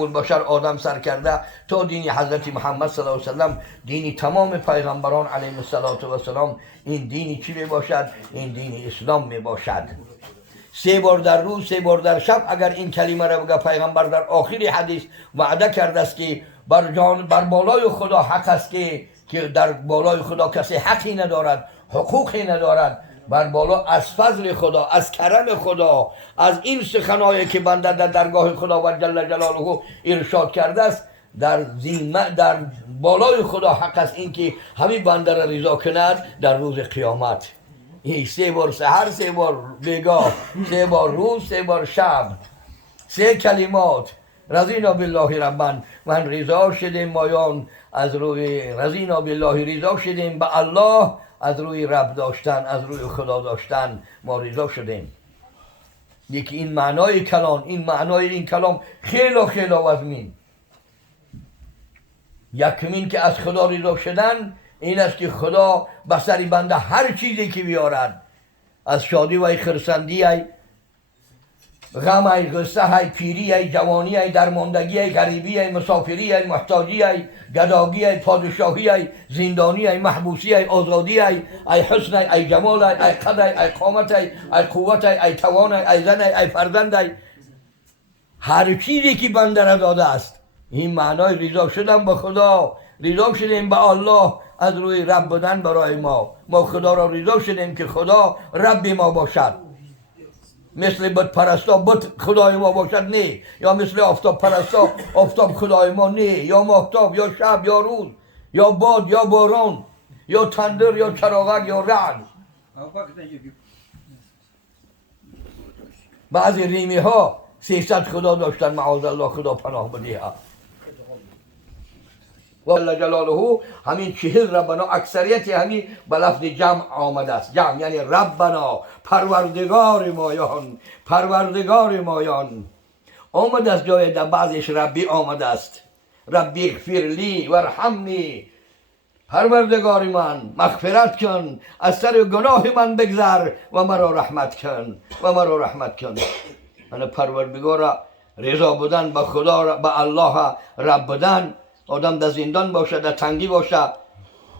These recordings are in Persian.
ابوالبشر آدم سر کرده تا دین حضرت محمد صلی الله علیه وسلم، دین تمام پیغمبران علیهم السلام، این دینی چی می باشد؟ این دین اسلام می باشد. 3 بار در روز 3 بار در شب اگر این کلمه را بگه، پیغمبر در آخر حدیث وعده کرده است که بر بالای خدا حق است که در بالای خدا کسی حقی ندارد، حقوقی ندارد. بر بالا از فضل خدا، از کرم خدا، از این سخنایی که بنده در درگاه خدا و جل جلاله ارشاد کرده است، در بالای خدا حق است این که همین بنده را رضا کند در روز قیامت. این 3 بار سحر، 3 بار بیگاه، 3 بار روز، 3 بار شب، 3 کلمات: رضینا بالله ربا، من رضا شدیم مایان از روی رضینا بالله، رضا شدیم به الله از روی رب داشتن، از روی خدا داشتن ما رضا شدیم. یکی این معنای کلام، این معنای این کلام خیلی خیلی وزمین. یکمین که از خدا رضا شدن این است که خدا به سر بنده هر چیزی که بیارد، از شادی و خرسندی ای، غم ای، غصه ای، پیری ای، جوانی ای، درماندگی ای، غریبی ای، مسافری ای، محتاجی ای، گداگی ای، پادشاهی ای، زندانی ای، محبوسی ای، آزادی ای، ای حسن ای، ای جمال ای، ای قد ای، ای قامت ای، ای قوت ای، ای توان ای، ای زن ای، ای فرزند ای، هر چیزی که بنده را داده است. این معنای رضا شدن به خدا، رضا شدیم به الله از روی رب بودن برای ما خدا را رضا شدیم که خدا رب ما باشد. مثل بت پرستا بت خدای ما باشد نه، یا مثل آفتاب پرستا آفتاب خدای ما نه، یا ماهتاب، یا شب، یا روز، یا باد، یا باران، یا تندر، یا چراغک، یا رعد. بعضی ریمی ها 300 خدا داشتن، معاذ الله، خدا پناه بده. و الله جلاله همین 40 ربنا اکثریت همین به لفظ جمع آمده است. جمع یعنی ربنا، پروردگار مایان، پروردگار مایان. آمده است جای در بعضش ربی آمده است، ربی اغفر لی ورحمنی، پروردگار من مغفرت کن، از سر گناه من بگذر و مرا رحمت کن، و مرا رحمت کن. یعنی پروردگار رضا بودن به خدا، به الله رب بودن. آدم در زندان باشه، در تنگی باشه،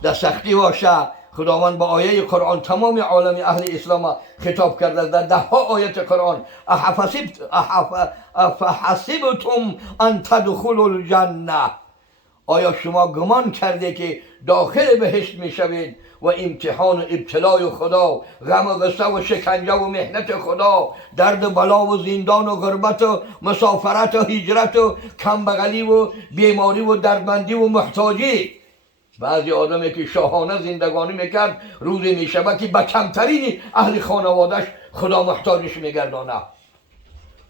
در سختی باشه، خداوند با آیه قرآن تمام عالم اهل اسلام خطاب کرده در 10 آیت قرآن: افحسبتم ان تدخلوا الجنه، آیا شما گمان کرده که داخل بهشت می شوید و امتحان و ابتلای خدا، غم و غصه و شکنجه و محنت خدا، درد و بلا و زندان و غربت و مسافرت و هجرت و کمبغلی و بیماری و دردمندی و محتاجی. بعضی آدمی که شاهانه زندگانی میکرد روزی میشود که به کمترین اهل خانوادش خدا محتاجش میگردانه.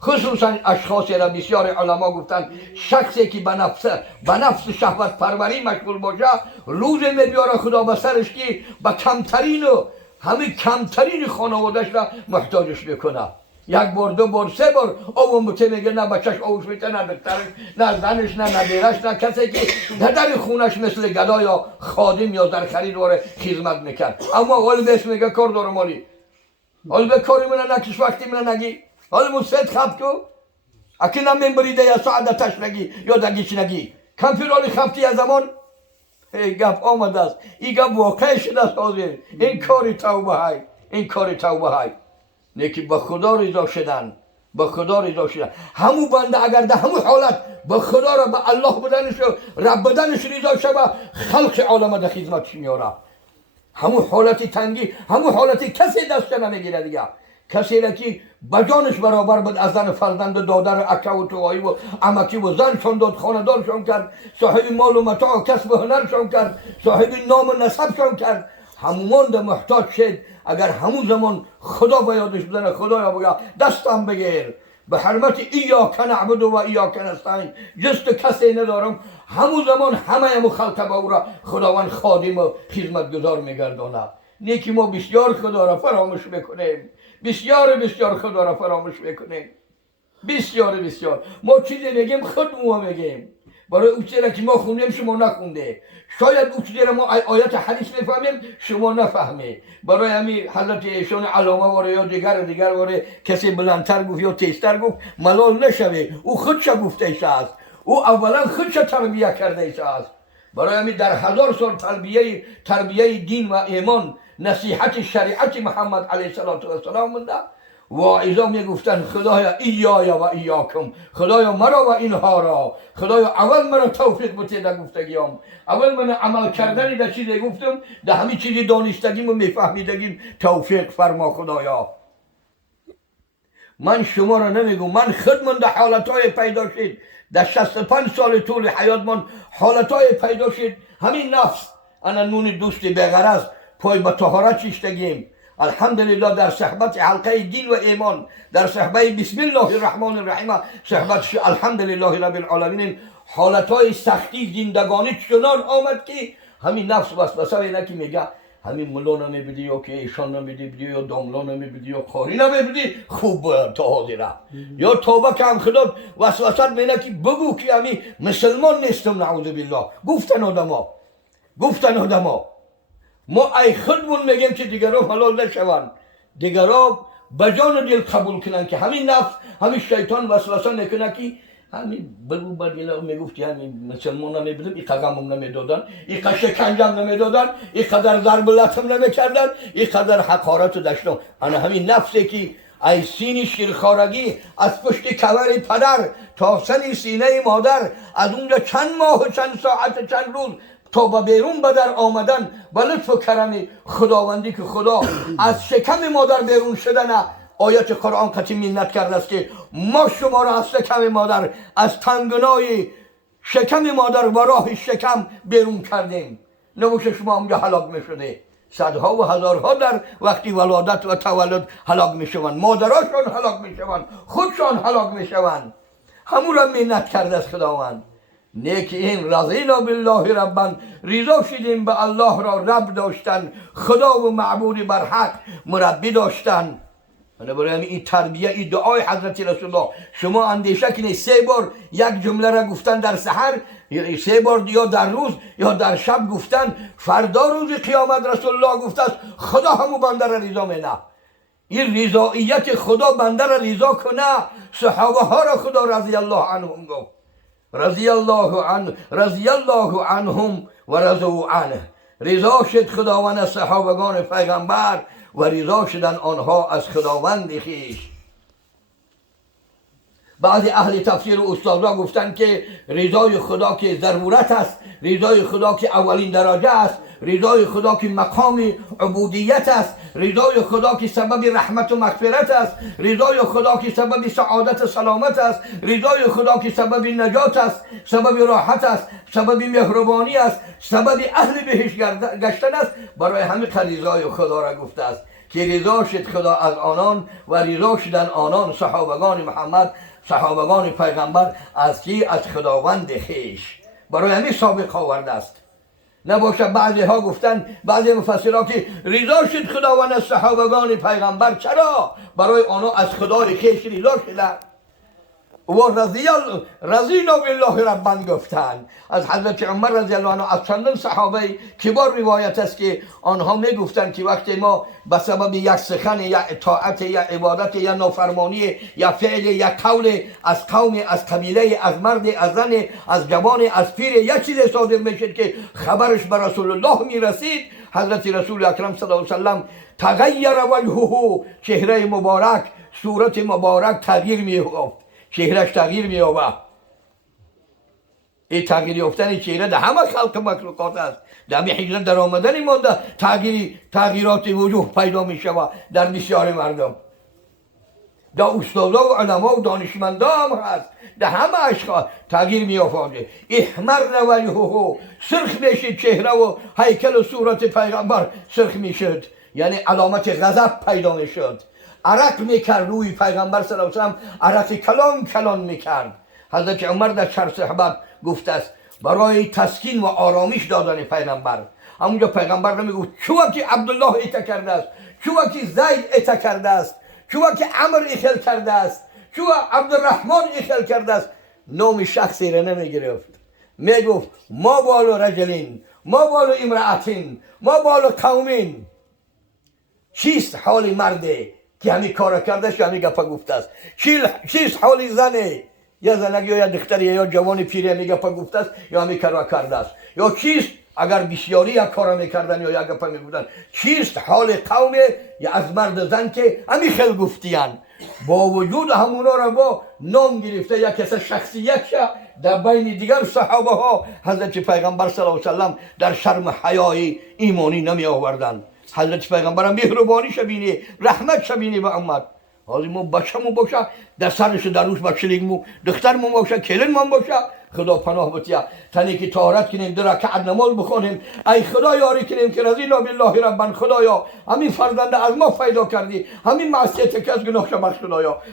خصوصا اشخاصی را بسیار علما گفتند شخصی که به نفس شهوت پروری مشغول باشه، روزی میبیاره خدا به سرش که به کمترین و همه کمترین خانوادش را محتاجش میکنه. 1 بار 2 بار 3 بار او مته میگه نه بچهش آوش میته، نه دخترش، نه زنش، نه بیرش، نه کسی که در خونش مثل گدا یا خادم یا در خرید واره خدمت میکرد. اما اول بهش میگه کار دارم مالی، اول به کاری من نکش، وقتی من نگی، حالا مصفت خب کو اکی نمیم بریده یا سعادتش نگی یا دگیش نگی، کمپیرالی خفتی از زمان. ای گپ آمده است، این گپ واقع شده است. حاضر این کاری توبه های، این کاری توبه های نیکی به خدا رضا شدن، به خدا رضا شدن. همو بنده اگر در همو حالت به خدا را، به الله بودنش و رب بودنش رضا شده، خلق عالم در خدمتش میاره. همو حالتی تنگی، همو حالتی کسی دست نمیگیره دیگه. کسی را که بجانش برابر بود از زن فرزند و دادر اکه و توایی و عمکی و زنشان داد، خاندانشان کرد، صاحب مال و متاع و کسب و هنرشان کرد، صاحب نام و نسبشان کرد، همون ده محتاج شد. اگر همون زمان خدا به یادش بزنه، خدایا بگه دستم بگیر، به حرمت ایاک نعبد و ایاک نستعین، جز تو کسی ندارم، همون زمان همه خلق به او را خداوند خادم و خدمتگزار میگردانه. نیکی ما بسیار خدا را فراموش میکنیم، بسیار بسیار خدا را فراموش میکنیم، بسیار بسیار. ما چیزی میگیم خود ما میگیم، برای اون چیزی که ما خوندیم شما نخونده. شاید اون چیزی ما آیت حدیث میفهمیم شما نفهمید. برای همین حضرت ایشان علامه واره یا دیگر واره کسی بلندتر گفت یا تیزتر گفت ملال نشوه، او خودش گفته است، او اولا خودش تربیه کرده است. برای همین در 1000 سال تربیه دین و ایمان، نصیحت شریعت محمد علیه السلام مونده. واعظا میگفتن خدایا ایایا و ایاکم، خدایا مرا و اینها را، خدایا اول مرا توفیق بده در گفتگیام، اول من عمل کردنی در چیزی گفتم، در همین چیزی دانستگیم و میفهمیدگیم توفیق فرما خدایا. من شما را نمیگم، من خودم در حالتهای پیدا شد، در 65 سال طول حیات من حالتهای پیدا شد، همین نفس انا نون دوستی بغرض پای به طهارت چیشتگیم. الحمدلله در صحبت حلقه دین و ایمان، در صحبت بسم الله الرحمن الرحیم، صحبت الحمدلله رب العالمین، حالتهای سختی زندگانی چنان آمد که همین نفس وسوسه اینه که میگه همین ملا نمیبدی یا که ایشان نمیبدی یا داملا نمیبدی یا قاری نمیبدی خوب تا حاضره، یا توبه کم خدا وسوسه مینه که بگو که همین مسلمان نیستم نعوذ بالله. گفتن آدما ما ای خودمون میگیم که دیگران حلال نشوند، دیگران بجان دل قبول کنن که همین نفس همین شیطان وسوسه نکنه که همین بلو بدیلا میگفتی همین مسلمان نمیبودم، این قدمم نمیدادن، این قدر شکنجم نمیدادن، این قدر ضرب لطم نمیکردن، این قدر حقارت داشتم. انا همین نفسی که ای سینی شیرخوارگی از پشت کور پدر تا سن سینه مادر، از اونجا چند ماه و چند ساعت چند روز تا به بیرون به در آمدن به لطف و کرم خداوندی که خدا از شکم مادر بیرون شدن، آیت قرآن قطعی منت کرده است که ما شما را از شکم مادر، از تنگنای شکم مادر و راه شکم بیرون کردیم، نباشه شما اونجا هلاک میشده. صدها و هزارها در وقتی ولادت و تولد هلاک میشوند، مادراشون هلاک میشوند، خودشان هلاک میشوند. همون را منت کرده است خداوند. نیک این رضینا بالله ربا، رضا شدیم به الله را رب داشتن، خدا و معبود بر حق مربی داشتن. برای این تربیه، این دعای حضرت رسول الله، شما اندیشه کنید 3 بار یک جمله را گفتن در سحر، 3 بار یا در روز یا در شب گفتن، فردا روز قیامت رسول الله گفته است خدا همو بنده را رضا مینه. این رضاییت خدا بنده را رضا کنه، صحابه ها را خدا رضی الله عنهم گفت، رضی الله عنهم و رضوا عنه. رضا شد خداوند از صحابگان پیغمبر و رضا شدن آنها از خداوند خویش. بعضی اهل تفسیر و استادا گفتن که رضای خدا که ضرورت است، رضای خدا که اولین درجه است، رضای خدا که مقام عبودیت است، رضای خدا که سبب رحمت و مغفرت است، رضای خدا که سبب سعادت و سلامت است، رضای خدا که سبب نجات است، سبب راحت است، سبب مهربانی است، سبب اهل بهشت گشتن است. برای همه رضای خدا را گفته است که رضا شد خدا از آنان و رضا شدن آنان صحابگان محمد، صحابگان پیغمبر از کی؟ از خداوند خویش. برای همین سابق آورده است. نباشه بعضی ها گفتن، بعضی مفسرها که رضا شد خداوند از صحابگان پیغمبر. چرا؟ برای آنها از خدای خویش رضا شدن و رضینا بالله ربا گفتن. از حضرت عمر رضی الله عنه از چندان صحابه کبار روایت است که آنها میگفتند که وقتی ما به سبب یک سخن یا اطاعت یا عبادت یا نافرمانی یا فعل یا قول از قوم، از قبیله، از مرد، از زن، از جوان، از پیر یک چیز صادر میشد که خبرش به رسول الله میرسید، حضرت رسول اکرم صلی الله علیه و سلم تغیر وجهه، چهره مبارک، صورت مبارک تغییر می‌یافت، چهرهش تغییر می‌یابد. این تغییر یافتن چهره در همه خلق مخلوقات است. در هجرت در آمدن مانده تغییرات وجوه پیدا می‌شود در بسیار مردم. در استادا و علما و دانشمندا هم هست، در همه اشخاص تغییر می‌یافت. احمر وجهه، سرخ میشد چهره و هیکل و صورت پیغمبر سرخ میشد، یعنی علامت غضب پیدا میشد. عرق میکرد روی پیغمبر صلی الله علیه و سلم، عرق کلان میکرد. حضرت عمر در چهار صحبت گفته است برای تسکین و آرامش دادن پیغمبر. همونجا پیغمبر نمیگفت چوه که عبدالله ایتا کرده است، چوه که زید ایتا کرده است، چوه که عمر ایخل کرده است، چوه عبدالرحمن ایخل کرده است. نام شخصی را نمیگرفت، میگفت ما بالو رجلین، ما بالو امرأتین، ما بالو قومین. چیست حال مرده که همین کار کرده است، همین گفته گفته است؟ چیست حال زنه یا زنک یا دختری یا جوان پیری میگه پا گفته است یا همی کار کرده است یا چیست اگر بسیاری یک کار میکردن یا یک گپ میگفتن چیست حال قوم یا از مرد زن که همی خیل گفتیان با وجود همونا را با نام گرفته یک کس شخصیت در بین دیگر صحابه ها حضرت پیغمبر صلی الله علیه و سلم در شرم حیای ایمانی نمی آوردن. حضرت پیغمبر مهربانی شبینی رحمت شبینی به امت حاضر مو بچه‌مو باشه در سرش در روش بچلیگمو دخترمو باشه کلنمون باشه خدا پناه بتیا تنی که طهارت کنیم در رکعت نماز بخونیم ای خدا یاری کنیم که رضی بالله ربا خدایا همین فرزند از ما پیدا کردی همین معصیت که از گناهش بخش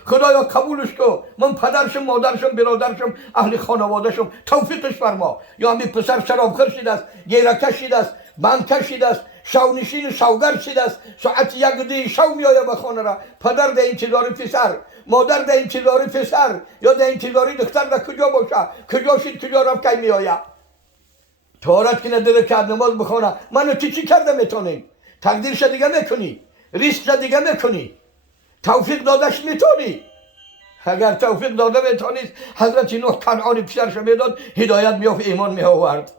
خدایا قبولش کو من پدرشم مادرشم برادرشم اهل خانوادهشم توفیقش فرما یا همین پسر شرابخور شده است گیرکش شده است بندکش شده است شاونشین شوگر شده است ساعت یک دی شو میآید به خانه را پدر در انتظار پسر مادر در انتظار پسر یا در انتظار دختر در کجا باشه کجا شد کجا رفت کی میآید طهارت کنه در رکعت نماز بخونه منو چی کرده میتونی تقدیرش دیگه میکنی ریسک دیگه میکنی توفیق دادش میتونی اگر توفیق داده میتونی حضرت نوح کنعان پسرش میداد هدایت میافت ایمان میآورد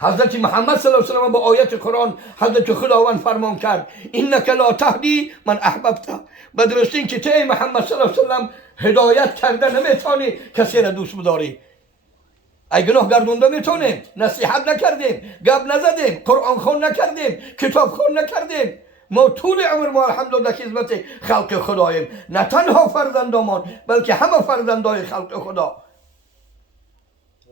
حضرت محمد صلی الله علیه و سلم با آیت قرآن حضرت خداوند فرمان کرد انک لا تهدی من احببت بدرستی که تی محمد صلی الله علیه و سلم هدایت کرده نمیتونی کسی را دوست بداری ای گناه گردونده میتونیم نصیحت نکردیم گپ نزدیم قرآن خون نکردیم کتاب خون نکردیم ما طول عمر ما الحمدلله خدمت خلق خداییم نه تنها فرزندمان بلکه همه فرزندای خلق خدا